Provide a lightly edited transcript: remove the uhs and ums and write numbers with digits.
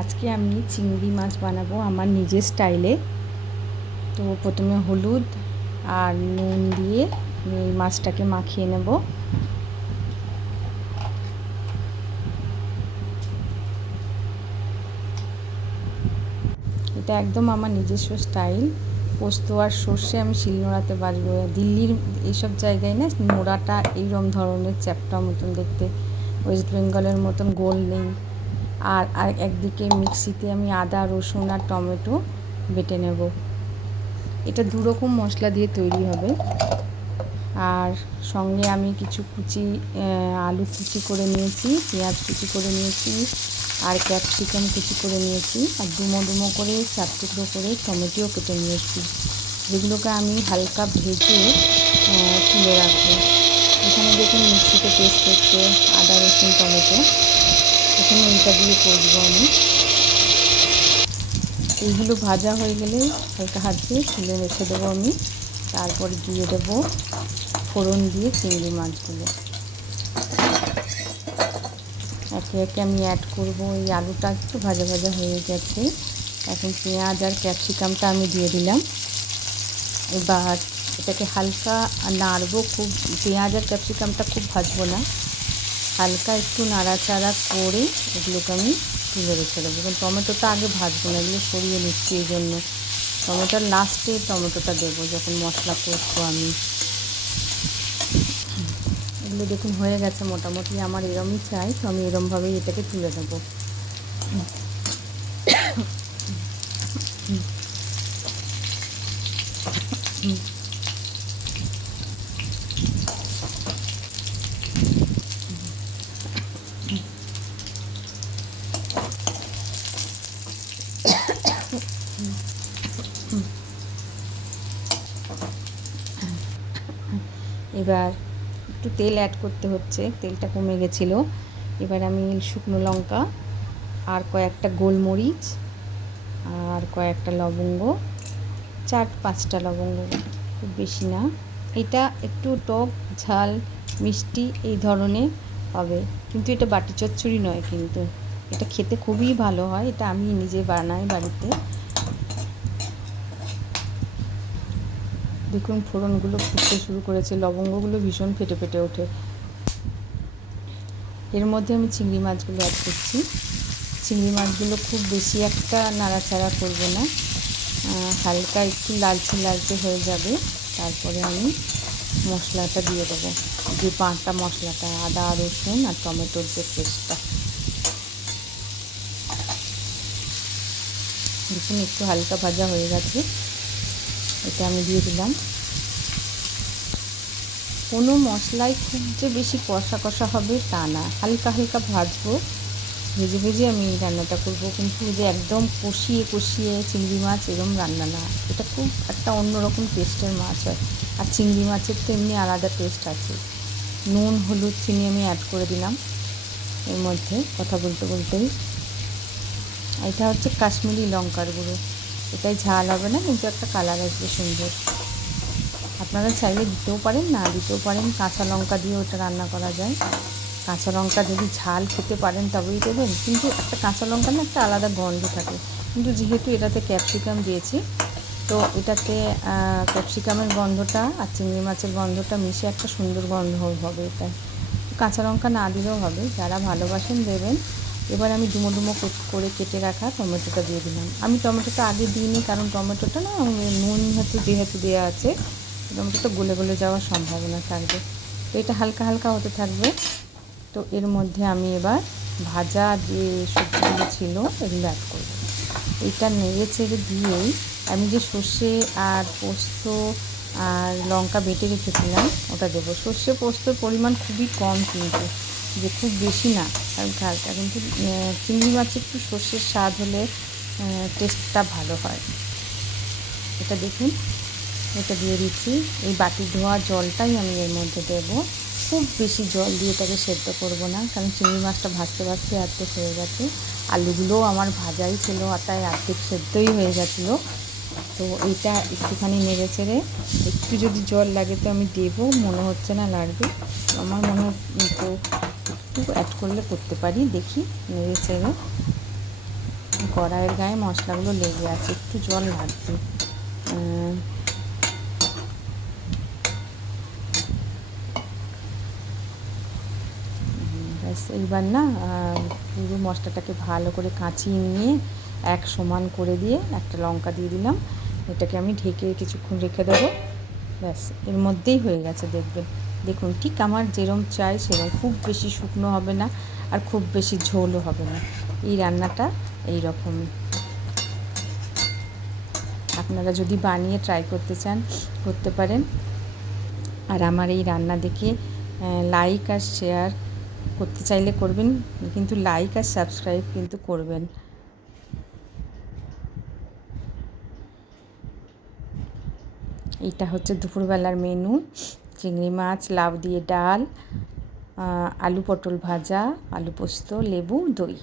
আজকে আমি চিংড়ি মাছ বানাবো আমার নিজের স্টাইলে। তো প্রথমে হলুদ আর নুন দিয়ে আমি এই মাছটাকে মাখিয়ে নেব। এটা একদম আমার নিজস্ব স্টাইল। পোস্ত আর সর্ষে আমি শিলনোড়াতে বাটবো। দিল্লির এইসব জায়গায় না নোড়াটা এইরকম ধরনের চ্যাপ্টা মতন দেখতে, ওয়েস্ট বেঙ্গলের মতন গোল নেই। আর একদিকে মিক্সিতে আমি আদা রসুন আর টমেটো বেটে নেব। এটা দুরকম মশলা দিয়ে তৈরি হবে। আর সঙ্গে আমি কিছু আলু কুচি করে নিয়েছি, পেঁয়াজ কুচি করে নিয়েছি, আর ক্যাপসিকাম কুচি করে নিয়েছি, আর ডুমো ডুমো করে 4 টুকরো করে টমেটোও কেটে নিয়েছি, যেগুলোকে আমি হালকা ভেজে তুলে রাখবো। এখানে দেখুন মিক্সিতে পেস্ট হচ্ছে আদা রসুন টমেটো। এখানে এইটা দিয়ে করবো আমি। এইগুলো ভাজা হয়ে গেলে হালকা হাত দিয়ে তুলে রেখে দেবো আমি। তারপর দিয়ে দেবো ফোড়ন দিয়ে চিংড়ি মাছগুলো একে একে আমি অ্যাড করবো। এই আলুটা একটু ভাজা ভাজা হয়ে গেছে, এখন পেঁয়াজ আর ক্যাপসিকামটা আমি দিয়ে দিলাম। এবার এটাকে হালকা নাড়বো, খুব পেঁয়াজ আর ক্যাপসিকামটা খুব ভাজবো না, হালকা একটু নাড়াচাড়া করে এগুলোকে আমি তুলে রেখে দেবো। কারণ টমেটোটা আগে ভাজবো না, এগুলো সরিয়ে নিচ্ছি, এই জন্য টমেটোর লাস্টে টমেটোটা দেবো যখন মশলা করবো আমি। এগুলো দেখুন হয়ে গেছে মোটামুটি, আমার এরমই চাই, তো আমি এরমভাবেই এটাকে তুলে দেবো। এবার একটু তেল অ্যাড করতে হচ্ছে, তেলটা কমে গেছিলো। এবার আমি শুকনো লঙ্কা আর কয়েকটা গোলমরিচ আর কয়েকটা লবঙ্গ, 4-5টা লবঙ্গ, খুব বেশি না। এটা একটু টক ঝাল মিষ্টি এই ধরনের হবে, কিন্তু এটা বাটি চচ্চড়ি নয়, কিন্তু এটা খেতে খুবই ভালো হয়। এটা আমি নিজে বানাই বাড়িতে। দেখুন ফোড়নগুলো ফুটতে শুরু করেছে, লবঙ্গগুলো ভীষণ ফেটে ফেটে ওঠে। এর মধ্যে আমি চিংড়ি মাছগুলো অ্যাড করছি। চিংড়ি মাছগুলো খুব বেশি একটা নাড়াচাড়া করব না, হালকা একটু লালচে লালচে হয়ে যাবে, তারপরে আমি মশলাটা দিয়ে দেবো, যে বাটা মশলাটা, আদা রসুন আর টমেটোর যে পেস্টটা। দেখুন একটু হালকা ভাজা হয়ে গেছে, এটা আমি দিয়ে দিলাম। কোনো মশলাই খুব যে বেশি কষা কষা হবে তা না, হালকা হালকা ভাজবো, ভেজে ভেজে আমি এই রান্নাটা করবো। কিন্তু যে একদম কষিয়ে কষিয়ে চিংড়ি মাছ এরম রান্না না, এটা খুব একটা অন্যরকম টেস্টের মাছ হয়। আর চিংড়ি মাছের তো এমনি আলাদা টেস্ট আছে। নুন হলুদ চিনি আমি অ্যাড করে দিলাম এর মধ্যে কথা বলতে বলতেই। এটা হচ্ছে কাশ্মীরি লঙ্কার গুঁড়ো, এটাই ঝাল হবে না, কিন্তু একটা কালার আসবে সুন্দর। আপনারা চাইলে দিতেও পারেন, না দিতেও পারেন, কাঁচা লঙ্কা দিয়ে ওটা রান্না করা যায়। কাঁচা লঙ্কা যদি ঝাল খেতে পারেন তবেই দেবেন, কিন্তু একটা কাঁচা লঙ্কা না একটা আলাদা গন্ধ থাকে। কিন্তু যেহেতু এটাতে ক্যাপসিকাম দিয়েছি, তো এটাতে ক্যাপসিকামের গন্ধটা আর চিংড়ি মাছের গন্ধটা মিশে একটা সুন্দর গন্ধ হবে। এটা কাঁচা লঙ্কা না দিলেও হবে, যারা ভালোবাসেন দেবেন। এবার আমি ডুমো ডুমো করে কেটে রাখা টমেটোটা দিয়ে দিলাম। আমি টমেটোটা আগে দিইনি, কারণ টমেটোটা না নুন যেহেতু দেওয়া আছে, টমেটোটা গলে গলে যাওয়ার সম্ভাবনা থাকবে, তো এটা হালকা হালকা হতে থাকবে। তো এর মধ্যে আমি এবার ভাজা যে সবজিগুলো ছিল এগুলো অ্যাড করবো। এইটা নেড়ে চেড়ে দিয়েই আমি যে সর্ষে আর পোস্ত আর লঙ্কা বেটে রেখেছিলাম ওটা দেবো। সর্ষে পোস্তর পরিমাণ খুবই কম, কিন্তু যে খুব বেশি না, হালকা হালকা, কিন্তু চিংড়ি মাছে একটু সর্ষের স্বাদ হলে টেস্টটা ভালো হয়। এটা দেখুন, এটা দিয়ে দিচ্ছি। এই বাটি ধোয়া জলটাই আমি এর মধ্যে দেবো। খুব বেশি জল দিয়ে এটাকে সেদ্ধ করবো না, কারণ চিংড়ি মাছটা ভাজতে ভাজতে অর্ধেক হয়ে গেছে। আলুগুলোও আমার ভাজাই ছিল, আর তাই অর্ধেক সেদ্ধই হয়ে গেছিলো। তো এইটা একটুখানি নেড়ে চেড়ে, একটু যদি জল লাগে তো আমি দেবো, মনে হচ্ছে না লাগবে, আমার মনে তো একটু অ্যাড করলে করতে পারি, দেখি নেড়ে চেড়ে। কড়াইয়ের গায়ে মশলাগুলো লেগে আছে, একটু জল লাগবে। ব্যাস এইবার না পুরো মশলাটাকে ভালো করে কাঁচিয়ে নিয়ে এক সমান করে দিয়ে একটা লঙ্কা দিয়ে দিলাম। এটাকে আমি ঢেকে কিছুক্ষণ রেখে দেবো। ব্যাস এর মধ্যেই হয়ে গেছে, দেখবেন। দেখুন ঠিক আমার যেরম চাই সেরকম, খুব বেশি শুকনো হবে না আর খুব বেশি ঝোলও হবে না। এই রান্নাটা এই রকমই। আপনারা যদি বানিয়ে ট্রাই করতে চান করতে পারেন। আর আমার এই রান্না দেখে লাইক আর শেয়ার করতে চাইলে করবেন, কিন্তু লাইক আর সাবস্ক্রাইব কিন্তু করবেন। এইটা হচ্ছে দুপুরবেলার মেনু। চিংড়ি মাছ, লাউ দিয়ে ডাল, আলু পটল ভাজা, আলু পোস্ত, লেবু, দই।